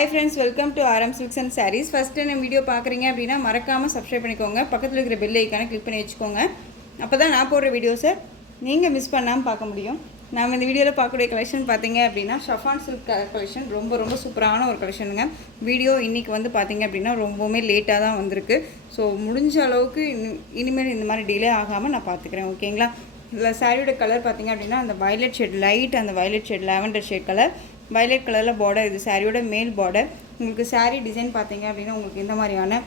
Hi friends, welcome to RM Silks and Sarees. First time video பார்க்குறீங்க அப்படின்னா மறக்காமல் subscribe பண்ணிக்கோங்க. பக்கத்தில் இருக்கிற பெல் ஐக்கானை கிளிக் பண்ணி வச்சுக்கோங்க. அப்போ தான் நான் போடுற வீடியோஸை நீங்கள் மிஸ் பண்ணாமல் பார்க்க முடியும். நாம் இந்த வீடியோவில் பார்க்கக்கூடிய கலெக்ஷன் பார்த்தீங்க அப்படின்னா ஷஃபான் சில்க் கலெக்ஷன் ரொம்ப சூப்பரான ஒரு கலெக்ஷனுங்க. வீடியோ இன்றைக்கி வந்து பார்த்தீங்க அப்படின்னா ரொம்பவுமே லேட்டாக தான் வந்திருக்கு. ஸோ முடிஞ்ச அளவுக்கு இனிமேல் இந்த மாதிரி டிலே ஆகாமல் நான் பார்த்துக்கிறேன். ஓகேங்களா? இல்லை சாரியோட கலர் பார்த்தீங்க அப்படின்னா அந்த வயலட் ஷேட் லைட், அந்த violet shade lavender shade colour, violet கலரில் பார்டர். இது சாரியோட மேல் பார்டர். உங்களுக்கு சாரீ டிசைன் பார்த்தீங்க அப்படின்னா உங்களுக்கு இந்த மாதிரியான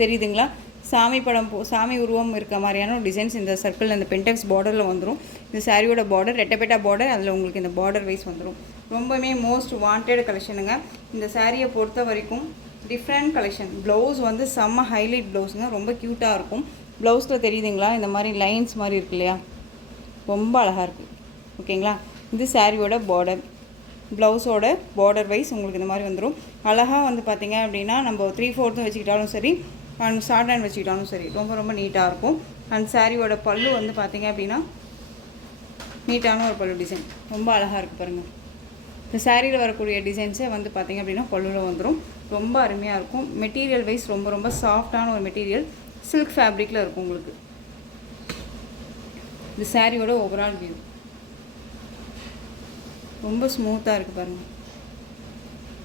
தெரியுதுங்களா, சாமி படம் சாமி உருவம் இருக்க மாதிரியான ஒரு டிசைன்ஸ் இந்த சர்க்கிள் அந்த பென்டெக்ஸ் பார்டரில் வந்துடும். இந்த சாரியோட பார்டர் ரெட்டப்பேட்டா பார்டர், அதில் உங்களுக்கு இந்த பார்டர் வைஸ் வந்துடும். ரொம்பவுமே மோஸ்ட் வாண்டட் கலெக்ஷனுங்க. இந்த சாரியை பொறுத்த வரைக்கும் டிஃப்ரெண்ட் கலெக்ஷன். ப்ளவுஸ் வந்து செம்ம ஹைலைட் ப்ளவுஸுங்க, ரொம்ப க்யூட்டாக இருக்கும். ப்ளவுஸில் தெரியுதுங்களா, இந்த மாதிரி லைன்ஸ் மாதிரி இருக்கு இல்லையா, ரொம்ப அழகாக இருக்குது. ஓகேங்களா? இது சாரியோட பார்டர். ப்ளவுஸோட பார்டர் வைஸ் உங்களுக்கு இந்த மாதிரி வந்துடும். அழகாக வந்து பார்த்திங்க அப்படின்னா நம்ம 3/4 வச்சுக்கிட்டாலும் சரி, அண்ட் ஷார்ட் ஹேண்ட் வச்சுக்கிட்டாலும் சரி, ரொம்ப நீட்டாக இருக்கும். அண்ட் சாரியோட பல்லு வந்து பார்த்திங்க அப்படின்னா நீட்டான ஒரு பல்லு டிசைன், ரொம்ப அழகாக இருக்குது பாருங்கள். இந்த சாரியில் வரக்கூடிய டிசைன்ஸே வந்து பார்த்திங்க அப்படின்னா பல்லுவில் வந்துடும். ரொம்ப அருமையாக இருக்கும். மெட்டீரியல் வைஸ் ரொம்ப சாஃப்டான ஒரு மெட்டீரியல், சில்க் ஃபேப்ரிக்கில் இருக்கும் உங்களுக்கு. இந்த சாரியோட ஓவரால் வியூ ரொம்ப ஸ்மூத்தாக இருக்குது பாருங்கள்.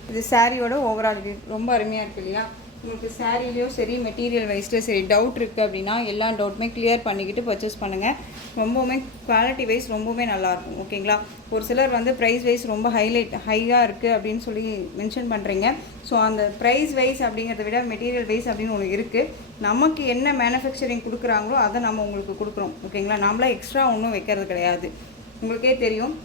இது சாரியோட ஓவரால் வியூ ரொம்ப அருமையாக இருக்குது இல்லையா? உங்களுக்கு சாரிலையும் சரி மெட்டீரியல் வைஸில் சரி டவுட் இருக்குது அப்படின்னா எல்லா டவுட்டுமே கிளியர் பண்ணிக்கிட்டு பர்ச்சேஸ் பண்ணுங்கள். ரொம்பவுமே குவாலிட்டி வைஸ் ரொம்பவுமே நல்லாயிருக்கும். ஓகேங்களா? ஒரு சிலர் வந்து ப்ரைஸ் வைஸ் ரொம்ப ஹையாக இருக்குது அப்படின்னு சொல்லி மென்ஷன் பண்ணுறீங்க. ஸோ அந்த ப்ரைஸ் வைஸ் அப்படிங்கிறத விட மெட்டீரியல் வைஸ் அப்படின்னு ஒன்று இருக்குது. நமக்கு என்ன மேனுஃபேக்சரிங் கொடுக்குறாங்களோ அதை நம்ம உங்களுக்கு கொடுக்குறோம். ஓகேங்களா? நம்மளாம் எக்ஸ்ட்ரா ஒன்றும் வைக்கிறது கிடையாது. உங்களுக்கே தெரியும்,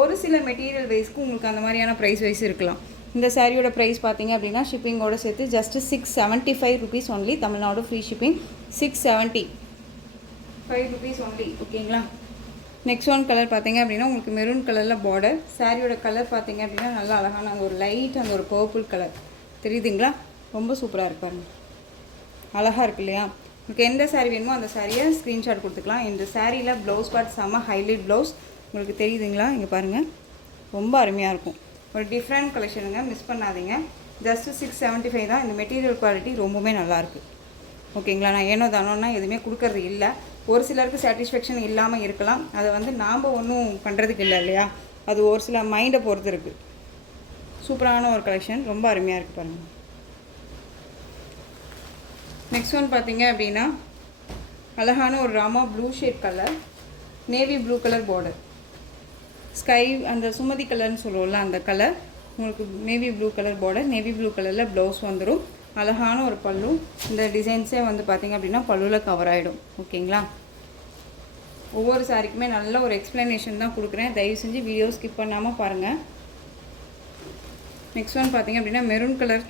ஒரு சில மெட்டீரியல் வைஸ்க்கு உங்களுக்கு அந்த மாதிரியான ப்ரைஸ் வைஸ் இருக்கலாம். இந்த சாரியோட ப்ரைஸ் பார்த்தீங்க அப்படின்னா ஷிப்பிங்கோடு சேர்த்து just 675 rupees only. Tamil Nadu free shipping. 675 rupees only. ஓகேங்களா? நெக்ஸ்ட் ஒன் கலர் பார்த்தீங்க அப்படின்னா உங்களுக்கு மெரூன் கலரில் பார்டர். சாரியோட கலர் பார்த்தீங்க அப்படின்னா நல்லா அழகான அந்த ஒரு லைட், அந்த ஒரு பர்பிள் கலர் தெரியுதுங்களா, ரொம்ப சூப்பராக இருப்பாருங்க. அழகாக இருக்கு இல்லையா? உங்களுக்கு எந்த சாரீ வேணுமோ அந்த சாரியை ஸ்க்ரீன்ஷாட் கொடுத்துக்கலாம். இந்த சாரியில் ப்ளவுஸ் பார்ட் செம்ம ஹைலைட் ப்ளவுஸ் உங்களுக்கு தெரியுதுங்களா, இங்கே பாருங்கள், ரொம்ப அருமையாக இருக்கும். ஒரு டிஃப்ரெண்ட் கலெக்ஷனுங்க, மிஸ் பண்ணாதீங்க. ஜஸ்ட்டு 675 தான். இந்த மெட்டீரியல் குவாலிட்டி ரொம்பவே நல்லாயிருக்கு. ஓகேங்களா? நான் ஏனோ தானோன்னா எதுவுமே கொடுக்கறது இல்லை. ஒரு சிலருக்கு சாட்டிஸ்ஃபேக்ஷன் இல்லாமல் இருக்கலாம். அதை வந்து நாம் ஒன்றும் பண்ணுறதுக்கு இல்லை இல்லையா? அது ஒரு சில மைண்டை பொறுத்து இருக்குது. சூப்பரான ஒரு கலெக்ஷன், ரொம்ப அருமையாக இருக்குது பாருங்கள். நெக்ஸ்ட் ஒன் பார்த்தீங்க அப்படின்னா அழகான ஒரு Rama blue shade colour, navy blue colour border, sky அந்த சுமதி கலர்னு சொல்லுவோம்ல அந்த கலர், உங்களுக்கு navy blue colour border, navy blue கலரில் ப்ளவுஸ் வந்துடும். அழகான ஒரு பல்லு. இந்த டிசைன்ஸே வந்து பார்த்திங்க அப்படின்னா பல்லுவில் கவர் ஆகிடும். ஓகேங்களா? ஒவ்வொரு சாரிக்குமே நல்ல ஒரு எக்ஸ்ப்ளனேஷன் தான் கொடுக்குறேன். தயவு செஞ்சு வீடியோ ஸ்கிப் பண்ணாமல் பாருங்கள். நெக்ஸ்ட் ஒன் பார்த்திங்க அப்படின்னா மெரூன் கலர்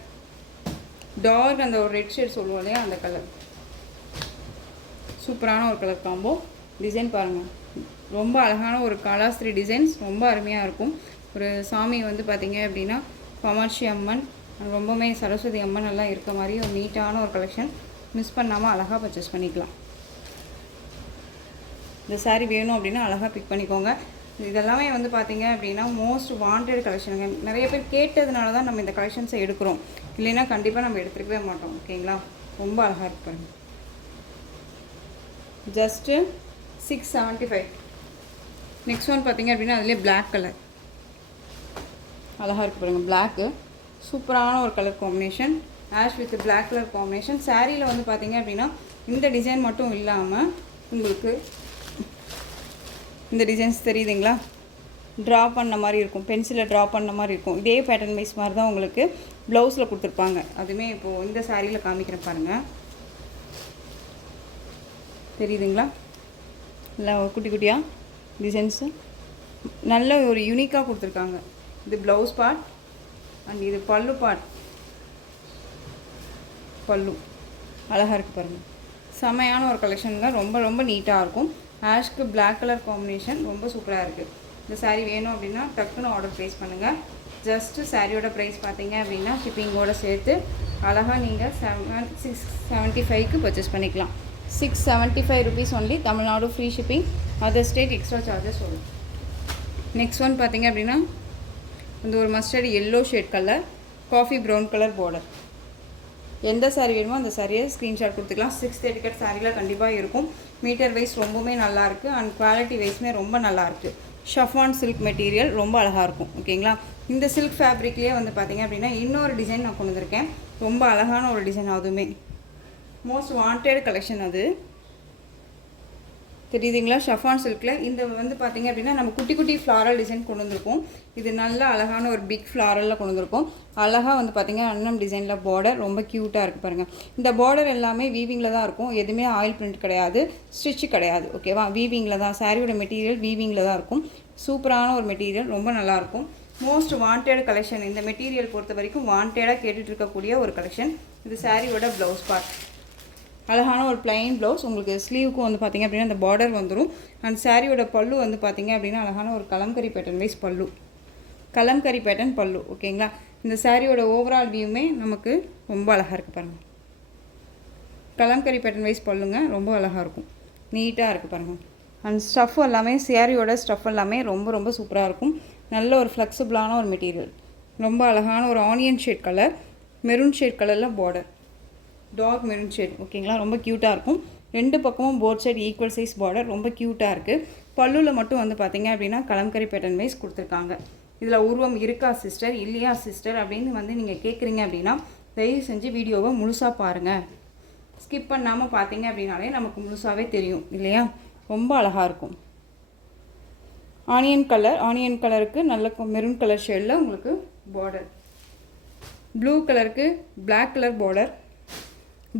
டார்க், அந்த ஒரு ரெட் ஷேட் சொல்லுவோம் இல்லையா அந்த கலர். சூப்பரான ஒரு கலர் காம்போ. டிசைன் பாருங்கள், ரொம்ப அழகான ஒரு காலாஸ்திரி டிசைன்ஸ், ரொம்ப அருமையாக இருக்கும். ஒரு சாமி வந்து பார்த்திங்க அப்படின்னா காமாட்சி அம்மன், ரொம்பவுமே சரஸ்வதி அம்மன் எல்லாம் இருக்க மாதிரி ஒரு நீட்டான ஒரு கலெக்ஷன். மிஸ் பண்ணாமல் அழகாக பர்ச்சேஸ் பண்ணிக்கலாம். இந்த சாரீ வேணும் அப்படின்னா அழகாக பிக் பண்ணிக்கோங்க. இதெல்லாமே வந்து பார்த்திங்க அப்படின்னா மோஸ்ட் வாண்டட் கலெக்ஷனுங்க. நிறைய பேர் கேட்டதுனால தான் நம்ம இந்த கலெக்ஷன்ஸை எடுக்கிறோம். இல்லைன்னா கண்டிப்பாக நம்ம எடுத்துக்கவே மாட்டோம். ஓகேங்களா? ரொம்ப அழகாக இருப்பாங்க. ஜஸ்ட்டு 675. நெக்ஸ்ட் ஒன் பார்த்திங்க அப்படின்னா அதிலே பிளாக் கலர் அழகாக இருக்குது பாருங்கள். பிளாக்கு சூப்பரான ஒரு colour combination, ash with black colour combination. சாரியில் வந்து பார்த்திங்க அப்படின்னா இந்த டிசைன் மட்டும் இல்லாமல் உங்களுக்கு இந்த டிசைன்ஸ் தெரியுதுங்களா, ட்ரா பண்ண மாதிரி இருக்கும், பென்சிலில் ட்ரா பண்ண மாதிரி இருக்கும். இதே பேட்டர்ன் வைஸ் மாதிரி தான் உங்களுக்கு ப்ளவுஸில் கொடுத்துருப்பாங்க. அதுவுமே இப்போது இந்த சாரியில் காமிக்கிறேன் பாருங்கள், தெரியுதுங்களா, இல்லை குட்டி குட்டியாக டிசைன்ஸு நல்ல ஒரு யூனிக்காக கொடுத்துருக்காங்க. இது ப்ளவுஸ் பார்ட் அண்ட் இது பல்லு பார்ட். பல்லு அழகாக இருக்குது பாருங்கள். செமையான ஒரு கலெக்ஷனுங்க, ரொம்ப நீட்டாக இருக்கும். ஆஷ்க்கு பிளாக் கலர் காம்பினேஷன் ரொம்ப சூப்பராக இருக்குது. இந்த சாரீ வேணும் அப்படின்னா டக்குன்னு ஆர்டர் ப்ளேஸ் பண்ணுங்கள். ஜஸ்ட்டு சாரியோட ப்ரைஸ் பார்த்தீங்க அப்படின்னா ஷிப்பிங்கோடு சேர்த்து அழகாக நீங்கள் 675க்கு பர்ச்சேஸ் பண்ணிக்கலாம். 675 rupees only. Tamil Nadu free shipping, other state extra charges வரும். நெக்ஸ்ட் ஒன் பார்த்திங்க அப்படின்னா இந்த ஒரு mustard yellow shade colour, coffee brown colour border. எந்த சாரீ வேணுமோ அந்த சாரியை ஸ்க்ரீன்ஷாட் கொடுத்துக்கலாம். 630 கட் சாரியில் கண்டிப்பாக இருக்கும். மீட்டர் வைஸ் ரொம்பவுமே நல்லாயிருக்கு அண்ட் குவாலிட்டி வைஸ்மே ரொம்ப நல்லாயிருக்கு. ஷஃபான் சில்க் மெட்டீரியல் ரொம்ப அழகாக இருக்கும். ஓகேங்களா, இந்த சில்க் ஃபேப்ரிக்லேயே வந்து பார்த்திங்க அப்படின்னா இன்னொரு டிசைன் நான் கொண்டு வந்திருக்கேன். ரொம்ப அழகான ஒரு டிசைன், அதுவுமே மோஸ்ட் வாண்டட் கலெக்ஷன். அது தெரியுதுங்களா, ஷஃபான் சில்கில் இந்த வந்து பார்த்திங்க அப்படின்னா நம்ம குட்டி குட்டி ஃப்ளாரல் டிசைன் கொண்டு வந்திருக்கோம். இது நல்ல அழகான ஒரு பிக் ஃப்ளாரலில் கொண்டு வந்திருக்கோம். அழகாக வந்து பார்த்திங்க அன்னம் டிசைனில் பார்டர் ரொம்ப க்யூட்டாக இருக்குது பாருங்கள். இந்த பார்டர் எல்லாமே வீவிங்கில் தான் இருக்கும், எதுவுமே ஆயில் பிரிண்ட் கிடையாது, ஸ்டிச் கிடையாது. ஓகேவா, வீவிங்கில் தான், சாரியோட மெட்டீரியல் வீவிங்கில் தான் இருக்கும். சூப்பரான ஒரு மெட்டீரியல், ரொம்ப நல்லாயிருக்கும். Most wanted collection. இந்த மெட்டீரியல் பொறுத்த வரைக்கும் வாண்டடாக கேட்டுட்டு இருக்கக்கூடிய ஒரு கலெக்ஷன். இது சாரியோட ப்ளவுஸ் பார்ட். அழகான ஒரு பிளைன் ப்ளவுஸ். உங்களுக்கு ஸ்லீவுக்கும் வந்து பார்த்திங்க அப்படின்னா அந்த பார்டர் வந்துடும். அண்ட் சாரியோட பல்லு வந்து பார்த்திங்க அப்படின்னா அழகான ஒரு கலம்கரி பேட்டர்ன் வைஸ் பல்லு, கலம்கரி பேட்டர்ன் பல்லு. ஓகேங்களா, இந்த சாரியோட ஓவரால் வியூமே நமக்கு ரொம்ப அழகாக இருக்குது பாருங்கள். கலம்கரி பேட்டர்ன் வைஸ் பல்லுங்க, ரொம்ப அழகாக இருக்கும், நீட்டாக இருக்குது பாருங்கள். அண்ட் ஸ்டஃப் எல்லாமே, சாரியோட ஸ்டஃப் எல்லாமே ரொம்ப ரொம்ப சூப்பராக இருக்கும். நல்ல ஒரு ஃப்ளெக்சிபிளான ஒரு மெட்டீரியல். ரொம்ப அழகான ஒரு onion shade colour, maroon shade கலரில் பார்டர், டார்க் மெரூன் ஷேட். ஓகேங்களா, ரொம்ப க்யூட்டாக இருக்கும். ரெண்டு பக்கமும் both side equal size border, ரொம்ப க்யூட்டாக இருக்குது. பல்லுவில் மட்டும் வந்து பார்த்திங்க அப்படின்னா கலம்கரி பேட்டர்ன் வைஸ் கொடுத்துருக்காங்க. இதில் உருவம் இருக்கா சிஸ்டர், இல்லையா சிஸ்டர் அப்படின்னு வந்து நீங்கள் கேட்குறீங்க அப்படின்னா தயவு செஞ்சு வீடியோவை முழுசாக பாருங்கள். ஸ்கிப் பண்ணாமல் பார்த்தீங்க அப்படின்னாலே நமக்கு முழுசாகவே தெரியும் இல்லையா. ரொம்ப அழகாக இருக்கும். ஆனியன் கலர், ஆனியன் கலருக்கு நல்ல மெரூன் கலர் ஷேடில் உங்களுக்கு பார்டர். ப்ளூ கலருக்கு black colour border.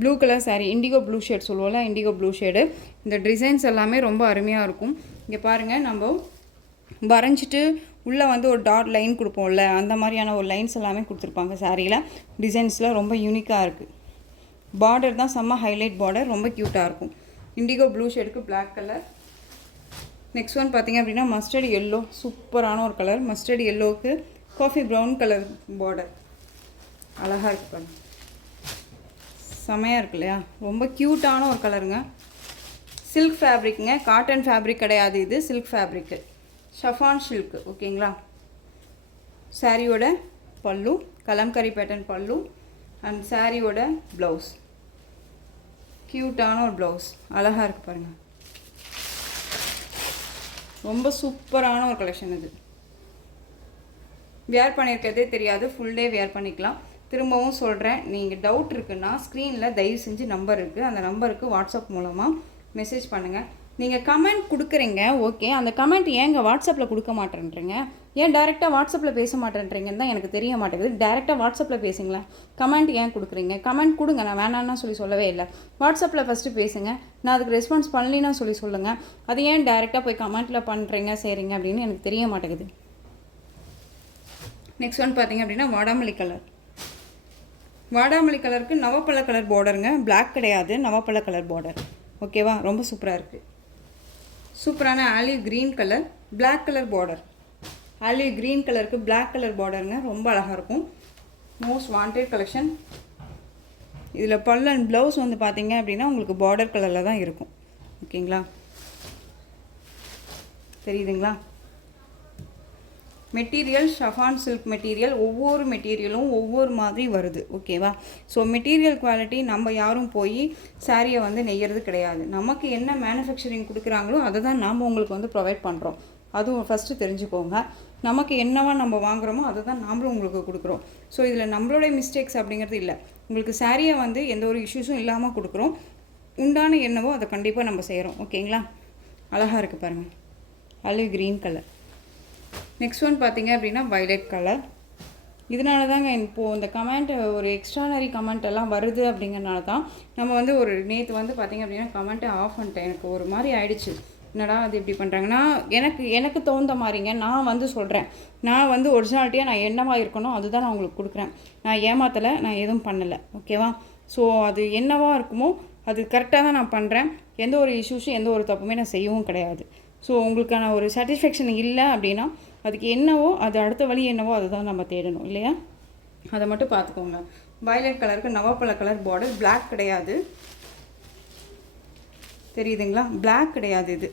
Blue colour sari, indigo blue shade சொல்லுவோம்ல, இண்டிகோ ப்ளூ ஷேடு. இந்த டிசைன்ஸ் எல்லாமே ரொம்ப அருமையாக இருக்கும். இங்கே பாருங்கள், நம்ம வரைஞ்சிட்டு உள்ளே வந்து ஒரு டாட் லைன் கொடுப்போம்ல, அந்த மாதிரியான ஒரு லைன்ஸ் எல்லாமே கொடுத்துருப்பாங்க சாரியில். டிசைன்ஸில் ரொம்ப யூனிக்காக இருக்குது. பார்டர் தான் செம்ம ஹைலைட் பார்டர், ரொம்ப க்யூட்டாக இருக்கும். இண்டிகோ ப்ளூ ஷேடுக்கு பிளாக் கலர். நெக்ஸ்ட் ஒன் பார்த்திங்க அப்படின்னா மஸ்டர்ட் எல்லோ, சூப்பரான ஒரு கலர். மஸ்டர்ட் எல்லோவுக்கு காஃபி ப்ரௌன் கலர் பார்டர், அழகாக இருக்குது பாருங்கள், செமையாக இருக்கு இல்லையா. ரொம்ப க்யூட்டான ஒரு கலருங்க. சில்க் ஃபேப்ரிக்குங்க, காட்டன் ஃபேப்ரிக் கிடையாது, இது சில்க் ஃபேப்ரிக்கு, ஷஃபான் சில்க்கு. ஓகேங்களா, சாரியோட பல்லு கலம்கரி பேட்டர்ன் பல்லு அண்ட் சாரியோட ப்ளவுஸ், க்யூட்டான ஒரு ப்ளவுஸ், அழகாக இருக்குது பாருங்கள். ரொம்ப சூப்பரான ஒரு கலெக்ஷன் இது. வியர் பண்ணியிருக்கிறதே தெரியாது, ஃபுல் டே வியர் பண்ணிக்கலாம். திரும்பவும் சொல்கிறேன், நீங்கள் டவுட் இருக்குன்னா ஸ்க்ரீனில் தயவு செஞ்சு நம்பர் இருக்குது, அந்த நம்பருக்கு வாட்ஸ்அப் மூலமாக மெசேஜ் பண்ணுங்கள். நீங்கள் கமெண்ட் கொடுக்குறீங்க, ஓகே, அந்த கமெண்ட் ஏங்க வாட்ஸ்அப்பில் கொடுக்க மாட்டேன்றீங்க, ஏன் டேரெக்டாக வாட்ஸ்அப்பில் பேச மாட்டேன்றீங்கன்னு தான் எனக்கு தெரிய மாட்டேங்குது. டேரெக்டாக வாட்ஸ்அப்பில் பேசுங்களேன். கமெண்ட் ஏன் கொடுக்குறீங்க? கமெண்ட் கொடுங்க, நான் வேணான்னா சொல்லவே இல்லை. வாட்ஸ்அப்பில் ஃபஸ்ட்டு பேசுங்க, நான் அதுக்கு ரெஸ்பான்ஸ் பண்ணலின்னா சொல்லுங்கள். அது ஏன் டேரெக்டாக போய் கமெண்ட்டில் பண்ணுறீங்க செய்கிறீங்க அப்படின்னு எனக்கு தெரிய மாட்டேங்குது. நெக்ஸ்ட் ஒன் பார்த்திங்க அப்படின்னா வாடாமல்லி கலர். வாடாமல்லி கலருக்கு நவப்பழ கலர் பார்டருங்க, பிளாக் கிடையாது, நவப்பழ கலர் பார்டர். ஓகேவா, ரொம்ப சூப்பராக இருக்குது. சூப்பரான olive green colour, black colour border. Olive green கலருக்கு பிளாக் கலர் பார்டருங்க, ரொம்ப அழகாக இருக்கும். Most wanted collection. இதில் பல்லு அண்ட் ப்ளவுஸ் வந்து பார்த்திங்க அப்படின்னா உங்களுக்கு பார்டர் கலரில் தான் இருக்கும். ஓகேங்களா, தெரியுதுங்களா. மெட்டீரியல் ஷஃபான் சில்க் மெட்டீரியல், ஒவ்வொரு மெட்டீரியலும் ஒவ்வொரு மாதிரி வருது. ஓகேவா, ஸோ மெட்டீரியல் குவாலிட்டி நம்ம யாரும் போய் சாரியை வந்து நெய்யறது கிடையாது. நமக்கு என்ன மேனுஃபேக்சரிங் கொடுக்குறாங்களோ அதை தான் நாம் உங்களுக்கு வந்து ப்ரொவைட் பண்ணுறோம். அதுவும் ஃபஸ்ட்டு தெரிஞ்சுக்கோங்க. நமக்கு என்னவா நம்ம வாங்குகிறோமோ அதை தான் நாமளும் உங்களுக்கு கொடுக்குறோம். ஸோ இதில் நம்மளோட மிஸ்டேக்ஸ் அப்படிங்கிறது இல்லை. உங்களுக்கு சாரியை வந்து எந்த ஒரு இஷ்யூஸும் இல்லாமல் கொடுக்குறோம். உண்டான என்னவோ அதை கண்டிப்பாக நம்ம செய்கிறோம். ஓகேங்களா, அழகாக இருக்குது பாருங்கள், olive green colour. Next one பார்த்திங்க அப்படின்னா வைலட் கலர். இதனால தாங்க இப்போது இந்த கமெண்ட் ஒரு எக்ஸ்ட்ரானரி கமெண்ட் எல்லாம் வருது அப்படிங்கிறனால தான் நம்ம வந்து ஒரு நேற்று வந்து பார்த்திங்க அப்படின்னா கமெண்ட்டை ஆஃப் பண்ணிட்டேன். எனக்கு ஒரு மாதிரி ஆயிடுச்சு, என்னடா அது இப்படி பண்ணுறாங்கன்னா எனக்கு தகுந்த மாதிரிங்க நான் வந்து சொல்கிறேன். நான் வந்து ஒரிஜினாலிட்டியாக நான் என்னவா இருக்கணும் அதுதான் நான் உங்களுக்கு கொடுக்குறேன். நான் ஏமாத்தலை, நான் எதுவும் பண்ணலை. ஓகேவா, ஸோ அது என்னவா இருக்குமோ அது கரெக்டாக தான் நான் பண்ணுறேன். எந்த ஒரு இஷ்யூஸும் எந்த ஒரு தப்புமே நான் செய்யவும் கிடையாது. ஸோ உங்களுக்கான ஒரு சாட்டிஸ்ஃபேக்ஷன் இல்லை அப்படின்னா அதுக்கு என்னவோ அது அடுத்த வழி என்னவோ அதை தான் நம்ம தேடணும் இல்லையா. அதை மட்டும் பார்த்துக்கோங்க. வயலட் கலருக்கு நவப்பழ கலர் பார்டர், பிளாக் கிடையாது, தெரியுதுங்களா, பிளாக் கிடையாது, இது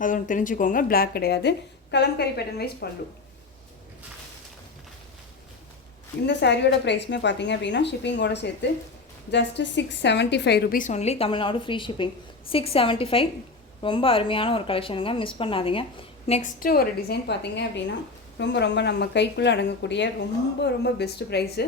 அது ஒன்று தெரிஞ்சுக்கோங்க, பிளாக் கிடையாது. கலம்கரி பேட்டர்ன் வைஸ் பல்லு, இந்த சாரியோட ப்ரைஸுமே பார்த்தீங்க அப்படின்னா ஷிப்பிங்கோடு சேர்த்து just 675 rupees only, Tamil Nadu free shipping. 675 ரொம்ப அருமையான ஒரு கலெக்ஷனுங்க, மிஸ் பண்ணாதீங்க. நெக்ஸ்ட்டு ஒரு டிசைன் பார்த்தீங்க அப்படின்னா ரொம்ப நம்ம கைக்குள்ளே அடங்கக்கூடிய ரொம்ப பெஸ்ட்டு ப்ரைஸு.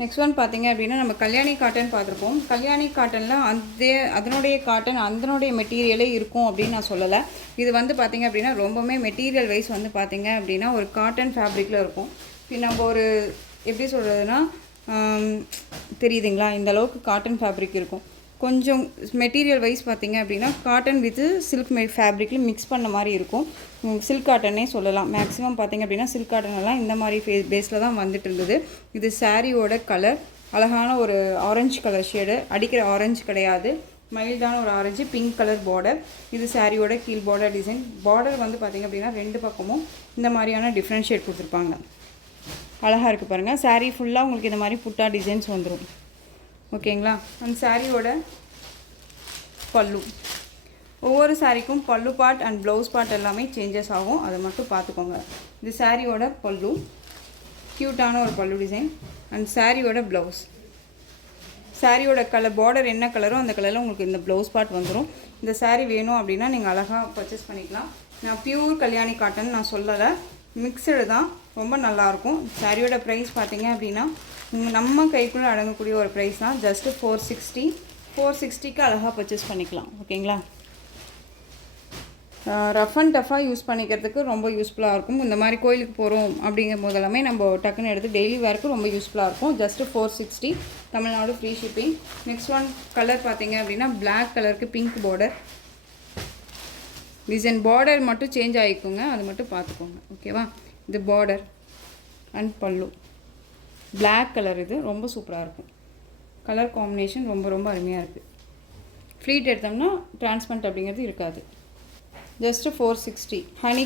நெக்ஸ்ட் ஒன் பார்த்தீங்க அப்படின்னா நம்ம கல்யாணி காட்டன் பார்த்துருப்போம். கல்யாணி காட்டனில் அதனுடைய மெட்டீரியலே இருக்கும் அப்படின்னு நான் சொல்லலை. இது வந்து பார்த்திங்க அப்படின்னா ரொம்பவுமே மெட்டீரியல் வைஸ் வந்து பார்த்திங்க அப்படின்னா ஒரு காட்டன் ஃபேப்ரிக்கில் இருக்கும். இப்போ நம்ம ஒரு எப்படி சொல்கிறதுனா தெரியுதுங்களா, இந்த அளவுக்கு காட்டன் ஃபேப்ரிக் இருக்கும். கொஞ்சம் மெட்டீரியல் வைஸ் பார்த்திங்க அப்படின்னா காட்டன் வித்து சில்க் ஃபேப்ரிக்கில் மிக்ஸ் பண்ண மாதிரி இருக்கும். சில்க் காட்டனே சொல்லலாம். மேக்ஸிமம் பார்த்திங்க அப்படின்னா சில்க் காட்டனெல்லாம் இந்த மாதிரி பேஸில் தான் வந்துட்டு இருந்தது. இது சாரியோட கலர் அழகான ஒரு ஆரஞ்சு கலர் ஷேடு, அடிக்கிற ஆரஞ்சு கிடையாது, மைல்டான ஒரு ஆரஞ்சு, பிங்க் கலர் பார்டர். இது சாரியோட கீழ் பார்டர் டிசைன். பார்டர் வந்து பார்த்திங்க அப்படின்னா 2 பக்கமும் இந்த மாதிரியான டிஃப்ரெண்ட் ஷேட் கொடுத்துருப்பாங்க. அழகாக இருக்குது பாருங்கள். சாரீ ஃபுல்லாக உங்களுக்கு இந்த மாதிரி புட்டா டிசைன்ஸ் வந்துடும். ஓகேங்களா. அந்த சாரியோட பல்லு, ஒவ்வொரு சாரிக்கும் பல்லு பார்ட் அண்ட் ப்ளவுஸ் பார்ட் எல்லாமே சேஞ்சஸ் ஆகும், அதை மட்டும் பார்த்துக்கோங்க. இது சாரியோட பல்லு, க்யூட்டான ஒரு பல்லு டிசைன். அண்ட் சாரியோட ப்ளவுஸ், சாரியோட கலர் பார்டர் என்ன கலரோ அந்த கலரில் உங்களுக்கு இந்த ப்ளவுஸ் பார்ட் வந்துடும். இந்த சாரீ வேணும் அப்படின்னா நீங்கள் அழகாக பர்ச்சேஸ் பண்ணிக்கலாம். நான் பியூர் கல்யாணி காட்டன் நான் சொல்லலை, மிக்சடு தான், ரொம்ப நல்லாயிருக்கும். சாரியோட ப்ரைஸ் பார்த்தீங்க அப்படின்னா நம்ம கைக்குள்ளே அடங்கக்கூடிய ஒரு ப்ரைஸ் தான். ஜஸ்ட்டு 460க்கு அழகாக பர்ச்சேஸ் பண்ணிக்கலாம். ஓகேங்களா. ரஃப் அண்ட் டஃபாக யூஸ் பண்ணிக்கிறதுக்கு ரொம்ப யூஸ்ஃபுல்லாக இருக்கும். இந்த மாதிரி கோயிலுக்கு போகிறோம் அப்படிங்கும் போதெல்லாமே நம்ம டக்குன்னு எடுத்து டெய்லி வேருக்கு ரொம்ப யூஸ்ஃபுல்லாக இருக்கும். Just 460, Tamil Nadu free shipping. Next one colour பார்த்தீங்க அப்படின்னா பிளாக் கலருக்கு பிங்க் பார்டர் டிசைன். பார்டர் மட்டும் சேஞ்ச் ஆகிக்குங்க, அது மட்டும் பார்த்துக்கோங்க. ஓகேவா. இது பார்டர் அண்ட் பல்லு, பிளாக் கலர். இது ரொம்ப சூப்பராக இருக்கும். கலர் காம்பினேஷன் ரொம்ப அருமையாக இருக்குது. ஃப்ளீட் எடுத்தோம்னா டிரான்ஸ்பரண்ட் அப்படிங்கிறது இருக்காது. ஜஸ்ட்டு 460. ஹனி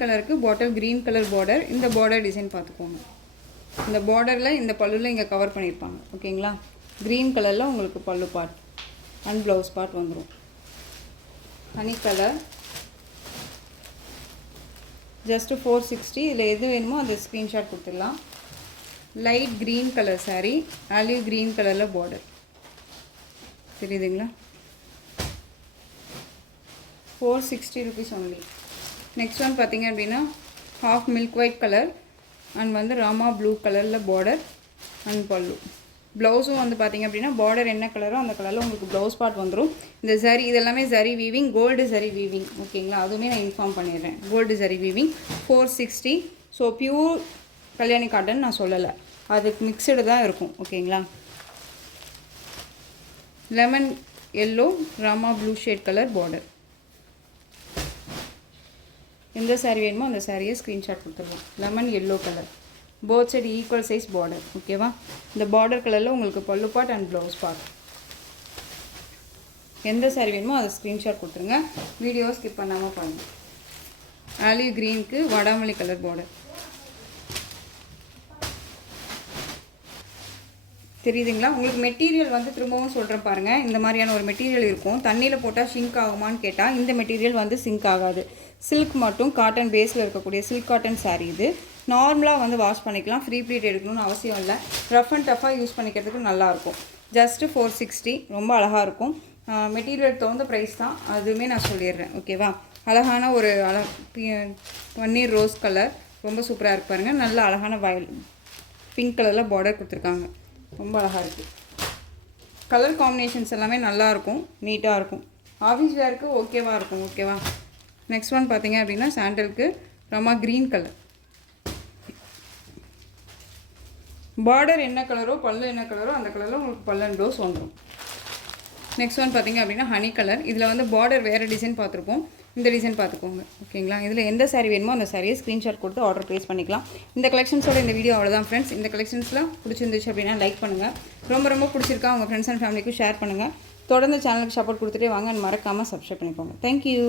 கலருக்கு பாட்டில் க்ரீன் கலர் பார்டர். இந்த பார்டர் டிசைன் பார்த்துக்கோங்க. இந்த பார்டரில் இந்த பல்லுவில் இங்கே கவர் பண்ணியிருப்பாங்க. ஓகேங்களா. க்ரீன் கலரில் உங்களுக்கு பல்லு பார்ட் அண்ட் ப்ளவுஸ் பார்ட் வந்துடும். Honey colour just 460. இதில் எது வேணுமோ அந்த ஸ்க்ரீன்ஷாட் கொடுத்துடலாம். Light green colour sari, olive green கலரில் பார்டர் தெரியுதுங்களா. 460 rupees ஒன்லி. நெக்ஸ்ட் ஒன் பார்த்திங்க அப்படின்னா half milk white colour and வந்து ராமா ப்ளூ கலரில் பார்டர் அண்ட் பல்லு. ப்ளவுஸும் வந்து பார்த்திங்க அப்படின்னா பார்டர் என்ன கலரோ அந்த கலரில் உங்களுக்கு ப்ளவுஸ் பார்ட் வந்துடும். இந்த சரி இதெல்லாமே சரி வீவிங், கோல்டு சரி வீவிங். ஓகேங்களா. அதுவுமே நான் இன்ஃபார்ம் பண்ணிடுறேன். கோல்டு சரி weaving 460. So pure Kalyani cotton நான் சொல்லலை, அதுக்கு மிக்சடு தான் இருக்கும். ஓகேங்களா. Lemon yellow Rama blue shade colour border. எந்த சாரீ வேணுமோ அந்த சாரியை ஸ்க்ரீன்ஷாட் கொடுத்துடலாம். Lemon yellow colour, both side equal size border. ஓகேவா. இந்த பார்டர் கலரில் உங்களுக்கு பல்லு பார்ட் அண்ட் ப்ளவுஸ் பார்ட். எந்த சாரீ வேணுமோ அதை ஸ்க்ரீன்ஷாட் கொடுத்துருங்க. வீடியோ ஸ்கிப் பண்ணாமல் பாருங்கள். ஆலிவ் க்ரீனுக்கு வடாமல்லி கலர் பார்டர் தெரியுதுங்களா. உங்களுக்கு மெட்டீரியல் வந்து திரும்பவும் சொல்கிறேன் பாருங்கள். இந்த மாதிரியான ஒரு மெட்டீரியல் இருக்கும். தண்ணியில் போட்டால் ஷிங்க் ஆகுமான்னு கேட்டால் இந்த மெட்டீரியல் வந்து சிங்க் ஆகாது. சில்க் மட்டும் காட்டன் பேஸில் இருக்கக்கூடிய சில்க் காட்டன் சாரீ. இது நார்மலாக வந்து வாஷ் பண்ணிக்கலாம், ஃப்ரீ ப்ளீட் எடுக்கணும்னு அவசியம் இல்லை. ரஃப் அண்ட் டஃபாக யூஸ் பண்ணிக்கிறதுக்கு நல்லாயிருக்கும். ஜஸ்ட்டு 460. ரொம்ப அழகாக இருக்கும். மெட்டீரியல் தகுந்த ப்ரைஸ் தான், அதுவுமே நான் சொல்லிடுறேன். ஓகேவா. அழகான ஒரு பன்னீர் ரோஸ் கலர் ரொம்ப சூப்பராக இருக்கு பாருங்கள். நல்ல அழகான பிங்க் கலரில் பார்டர் கொடுத்துருக்காங்க. ரொம்ப அழகாக இருக்குது. கலர் காம்பினேஷன்ஸ் எல்லாமே நல்லாயிருக்கும், நீட்டாக இருக்கும். ஆஃபீஸ் வேருக்கு ஓகேவாக இருக்கும். ஓகேவா. நெக்ஸ்ட் ஒன் பார்த்தீங்க அப்படின்னா சாண்டலுக்கு ரொம்ப க்ரீன் கலர். பார்டர் என்ன கலரோ பல்லு என்ன கலரோ அந்த கலரில் உங்களுக்கு பல்லு அண்ட் ப்ளவுஸ் வந்துடும். நெக்ஸ்ட் ஒன் பார்த்திங்க அப்படின்னா ஹனி கலர். இதில் வந்து பார்டர் வேறு டிசைன் பார்த்துருப்போம், இந்த டிசைன் பார்த்துக்கோங்க. ஓகேங்களா. இதில் எந்த சாரீ வேணுமோ அந்த சாரியை ஸ்க்ரீன்ஷாட் கொடுத்து ஆர்டர் ப்ளேஸ் பண்ணிக்கலாம். இந்த கலெக்ஷன்ஸோட இந்த வீடியோ அவ்வளோதான் ஃப்ரெண்ட்ஸ். இந்த கலெக்ஷன்ஸ்லாம் பிடிச்சிருந்துச்சு அப்படின்னா லைக் பண்ணுங்கள். ரொம்ப பிடிச்சிருக்கா உங்கள் ஃப்ரெண்ட்ஸ் அண்ட் ஃபேமிலிக்கும் ஷேர் பண்ணுங்கள். தொடர்ந்து சேனலுக்கு சப்போர்ட் கொடுத்துட்டே வாங்க. மறக்காமல் சப்ஸ்கிரைப் பண்ணிக்கோங்க. தேங்க்யூ.